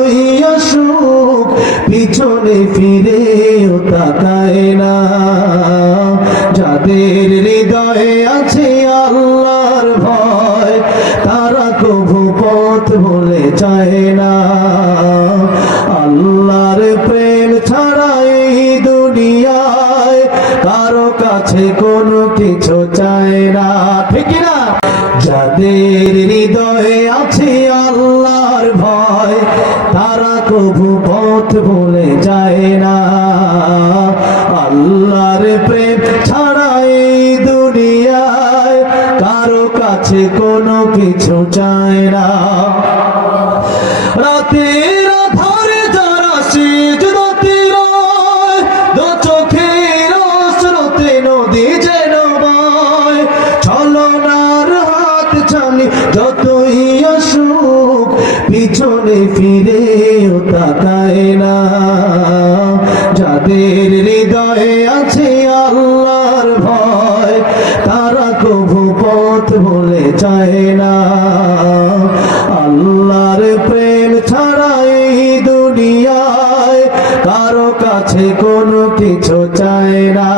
যতই আসুক পিছনে ফিরেও তাকায় না। যাদের হৃদয়ে আছে আল্লাহর ভয়, তারা কবু পথ বলে চায় না। আল্লাহর প্রেম ছাড়া এই দুনিয়ায় কারও কাছে কোনো কিছু চায় না। ঠিক না যাদের হৃদয়ে আছে আল্লাহর ভয় কবু পথ বলে যায় না। আল্লাহর প্রেম ছাড়া এই দুনিয়ায় কারও কাছে কোনো কিছু চায় না। রাতের আধারে যারা চোখের নদী যেন ছানি যতই পিছনে ফিরে তাকায় না। যাদের হৃদয়ে আছে আল্লাহর ভয়, তারা কভু পথ বলে চায় না। আল্লাহর প্রেম ছাড়া এই দুনিয়ায় কারও কাছে কোনো কিছু চায় না।